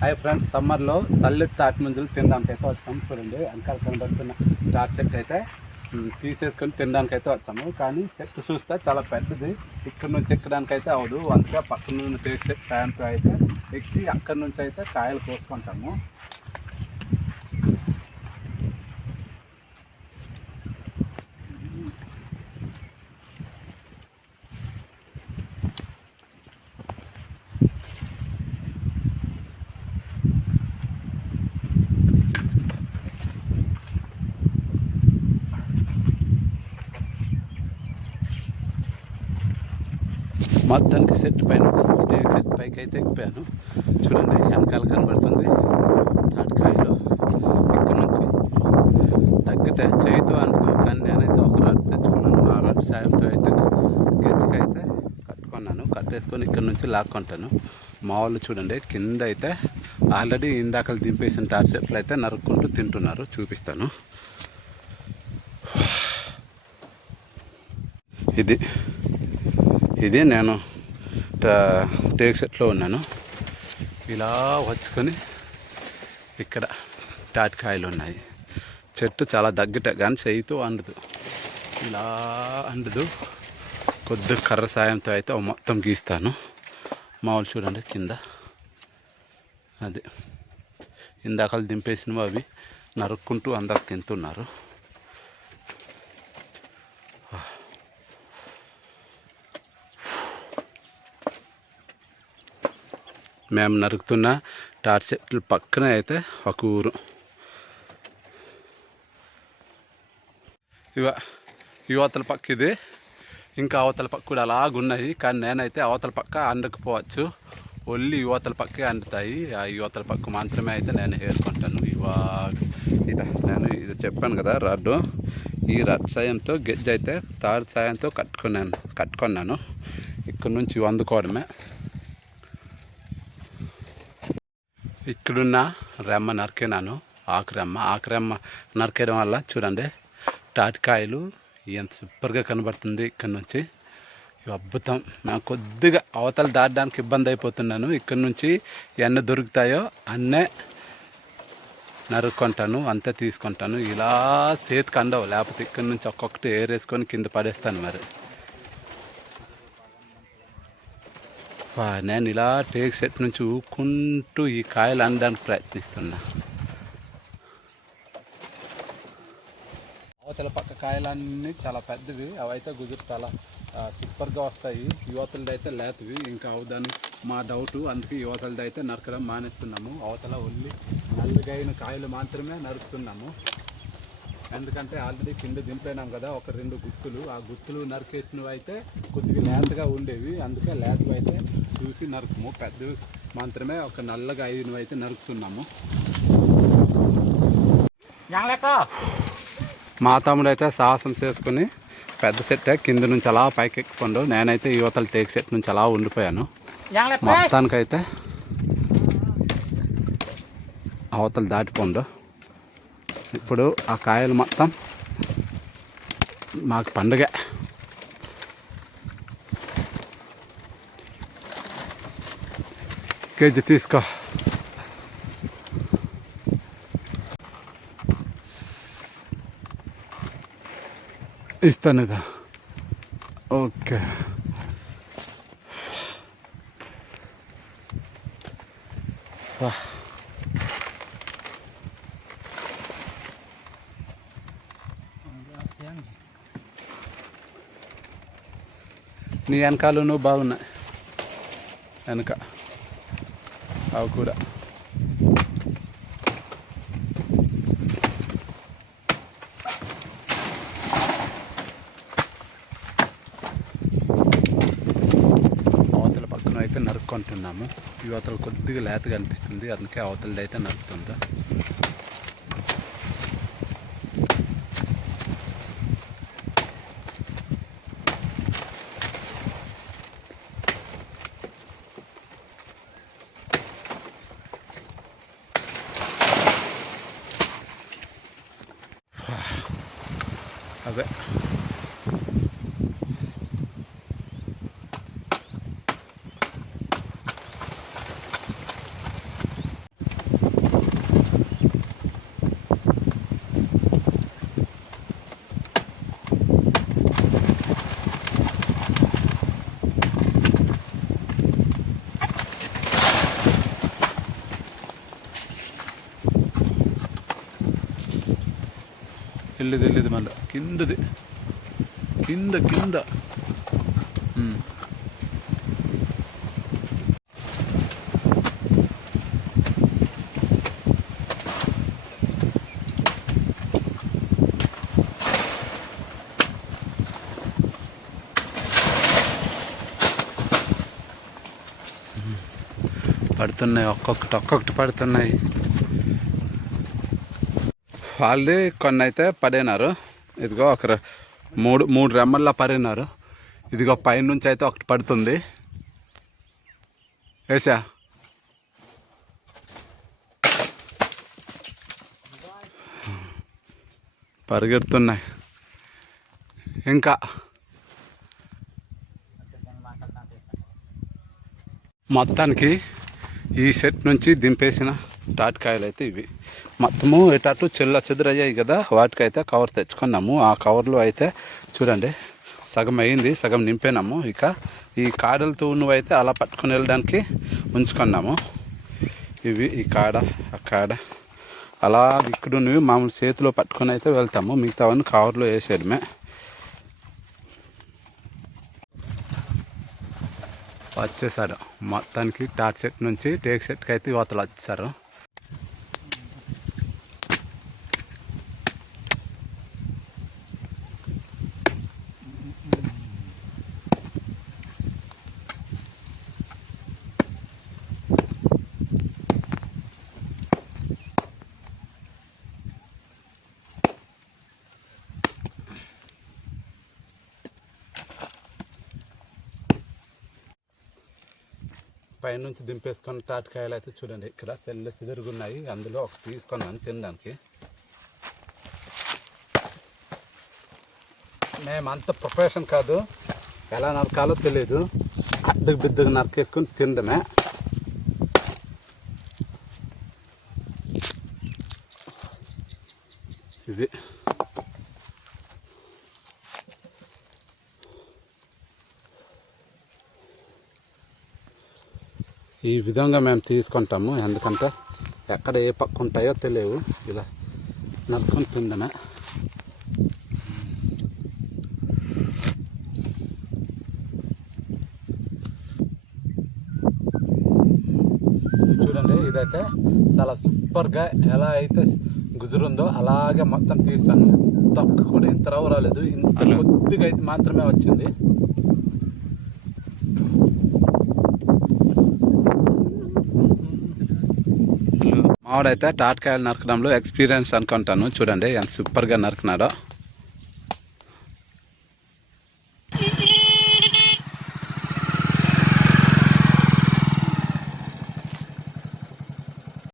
Hi friends సమ్మర్లో చల్లటి తాటి ముంజలు తినడానికి అయితే వచ్చాము చూడండి వెనకాల కనబడుతున్న తాటి చెట్టు అయితే తీసేసుకొని తినడానికి అయితే వచ్చాము. కానీ చెట్టు చూస్తే చాలా పెద్దది. ఇక్కడ నుంచి ఎక్కడానికి అయితే అవదు అందుకే పక్కన ఉన్న తేటి చెట్టు సాయంత్రం అయితే ఎక్కి అక్కడి నుంచి అయితే కాయలు కోసుకుంటాము. మొత్తానికి సెట్ పైన సెట్ పైకి అయితే ఎక్కిపోయాను. చూడండి వెనకాల కనబడుతుంది. తాటికాయలు ఇక్కడ నుంచి తగ్గట చేయితో అంటూ కానీ నేనైతే ఒక రడ్ తెచ్చుకున్నాను. ఆ రడ్ సాయంతో అయితే గెజ్జికైతే కట్టుకున్నాను. కట్టేసుకొని ఇక్కడ నుంచి లాక్కుంటాను. మామూలు చూడండి కింద అయితే ఆల్రెడీ ఇందాకలు దింపేసిన టార్చ్ చెట్లు అయితే నరుక్కుంటూ తింటున్నారు. చూపిస్తాను. ఇది. ఇది నేను టేక్ సెట్లో ఉన్నాను. ఇలా వచ్చుకొని ఇక్కడ తాటికాయలు ఉన్నాయి. చెట్టు చాలా దగ్గట కానీ చేయితో అండదు. ఇలా అండదు. కొద్ది కర్ర సాయంతో అయితే మొత్తం గీస్తాను. మామూలు చూడండి కింద. అది. ఇందాకలు దింపేసినవి అవి నరుక్కుంటూ అందరు తింటున్నారు. మేము నరుకుతున్న టార్ చెట్లు పక్కన అయితే ఒక ఊరు. ఇవ యువతల పక్క ఇది. ఇంకా అవతల పక్క కూడా అలాగున్నాయి. కానీ నేనైతే అవతల పక్క అండకపోవచ్చు. ఒళ్ళి యువతల పక్కే అండుతాయి. ఆ యువతల పక్క మాత్రమే అయితే నేను ఏర్కొంటాను ఇవా ఇది నేను ఇది చెప్పాను కదా రాడ్డు. ఈ రాడ్ సాయంతో గెజ్జ అయితే తాడు సాయంతో కట్టుకున్నాను కట్టుకున్నాను. ఇక్కడ నుంచి అందుకోవడమే ఇక్కడున్న రెమ్మ నరికినాను ఆకురెమ్మ ఆకురెమ్మ నరికేయడం వల్ల చూడండి తాటికాయలు ఎంత సూపర్గా కనబడుతుంది ఇక్కడ నుంచి. అద్భుతం. నాకు కొద్దిగా అవతలు దాటడానికి ఇబ్బంది అయిపోతున్నాను. ఇక్కడ నుంచి ఎన్ని దొరుకుతాయో అన్నే నరుక్కుంటాను అంతే తీసుకుంటాను. ఇలా చేతికి అందవు లేకపోతే ఇక్కడ నుంచి ఒక్కొక్కటి ఏరేసుకొని కింద పడేస్తాను మరి. నేను ఇలా టేక్ సెట్ నుంచి ఊక్కుంటూ ఈ కాయలు అందడానికి ప్రయత్నిస్తున్నా. అవతల పక్క కాయలన్నీ చాలా పెద్దవి అవైతే గుజరు చాలా సూపర్గా వస్తాయి. యువతలది అయితే లేతవి ఇంకా అవుదని మా డౌట్. అందుకే యువతలది అయితే నరకడం మానేస్తున్నాము. అవతల ఒల్లి నల్లగైన కాయలు మాత్రమే నరుస్తున్నాము. ఎందుకంటే ఆల్రెడీ కింద దింపినాం కదా ఒక రెండు గుత్తులు. ఆ గుత్తులు నరికేసినవి అయితే కొద్దిగా లేతగా ఉండేవి. అందుకే లేతవి అయితే చూసి నరుకుము. పెద్దవి మాత్రమే ఒక నల్లగా అయినవి అయితే నరుకుతున్నాము మా తమ్ముడు అయితే సాహసం చేసుకుని పెద్ద సెట్ కింద నుంచి అలా పైకి ఎక్కిపోండు నేనైతే యువతల టేక్ సెట్ నుంచి అలా ఉండిపోయాను. మొత్తానికైతే అవతల దాటిపోండు. ఇప్పుడు ఆ కాయలు మొత్తం మాకు పండుగ. కేజీ తీసుకో. ఇస్తాను ఇదా ఓకే. వా. నీ వెనకాల నువ్వు బాగున్నాయి. వెనక. అవి కూడా అవతల పక్కన అయితే నరుక్కుంటున్నాము. యువతలు కొద్దిగా లేతగా అనిపిస్తుంది. అందుకే అవతలది అయితే నరుకుతుందా? అదే వెళ్ళేది వెళ్ళేది మళ్ళీ. కిందది. కింద కింద. పడుతున్నాయి ఒక్కొక్కటి ఒక్కొక్కటి పడుతున్నాయి. ఆల్రెడీ కొన్ని అయితే పడినారు. ఇదిగో ఒక మూడు మూడు రెమ్మల్లా పడినారు. ఇదిగో పైనుంచి అయితే ఒకటి పడుతుంది. వేసా పరిగెడుతున్నాయి. ఇంకా మొత్తానికి ఈ సెట్ నుంచి దింపేసిన తాటికాయలు అయితే ఇవి. మొత్తము ఎటాటు చెల్ల చెదురయ్యాయి కదా వాటికైతే కవర్ తెచ్చుకున్నాము. ఆ కవర్లో అయితే చూడండి సగం అయింది సగం నింపినాము. ఇక ఈ కాడలతో ఉన్నవి అయితే అలా పట్టుకొని వెళ్ళడానికి ఉంచుకున్నాము. ఇవి ఈ కాడ ఆ కాడ. అలా ఇక్కడ ఉన్నవి మామూలు చేతిలో పట్టుకొని అయితే వెళ్తాము. మిగతావన్నీ కవర్లో వేసేయడమే. వచ్చేసారు. మొత్తానికి టార్చ్ సెట్ నుంచి టేక్ సెట్కి అయితే యువతలు వచ్చేసారు పైనుంచి దింపేసుకున్న తాటికాయలు అయితే చూడండి. ఇక్కడ సెల్లు సిదురుగున్నాయి. అందులో ఒక తీసుకున్నాను తినడానికి. మేమంత ప్రొఫెషన్ కాదు. ఎలా నరకాలో తెలియదు అడ్డుకు బిద్దుకు నరికేసుకొని తినడమే. ఇది. ఈ విధంగా మేము తీసుకుంటాము. ఎందుకంటే ఎక్కడ ఏ పక్క ఉంటాయో తెలియవు. ఇలా నరుకొని తినడమే ఇది చూడండి ఇదైతే చాలా సూపర్గా ఎలా అయితే గుజురుందో అలాగే మొత్తం తీస్తాను. తొక్క కూడా ఇంత రవ్వ రాలేదు. ఇంత కొద్దిగా అయితే మాత్రమే వచ్చింది. మావాడైతే టాటకాయలు నరకడంలో ఎక్స్పీరియన్స్ అనుకుంటాను. చూడండి ఎంత సూపర్గా నరికినాడో.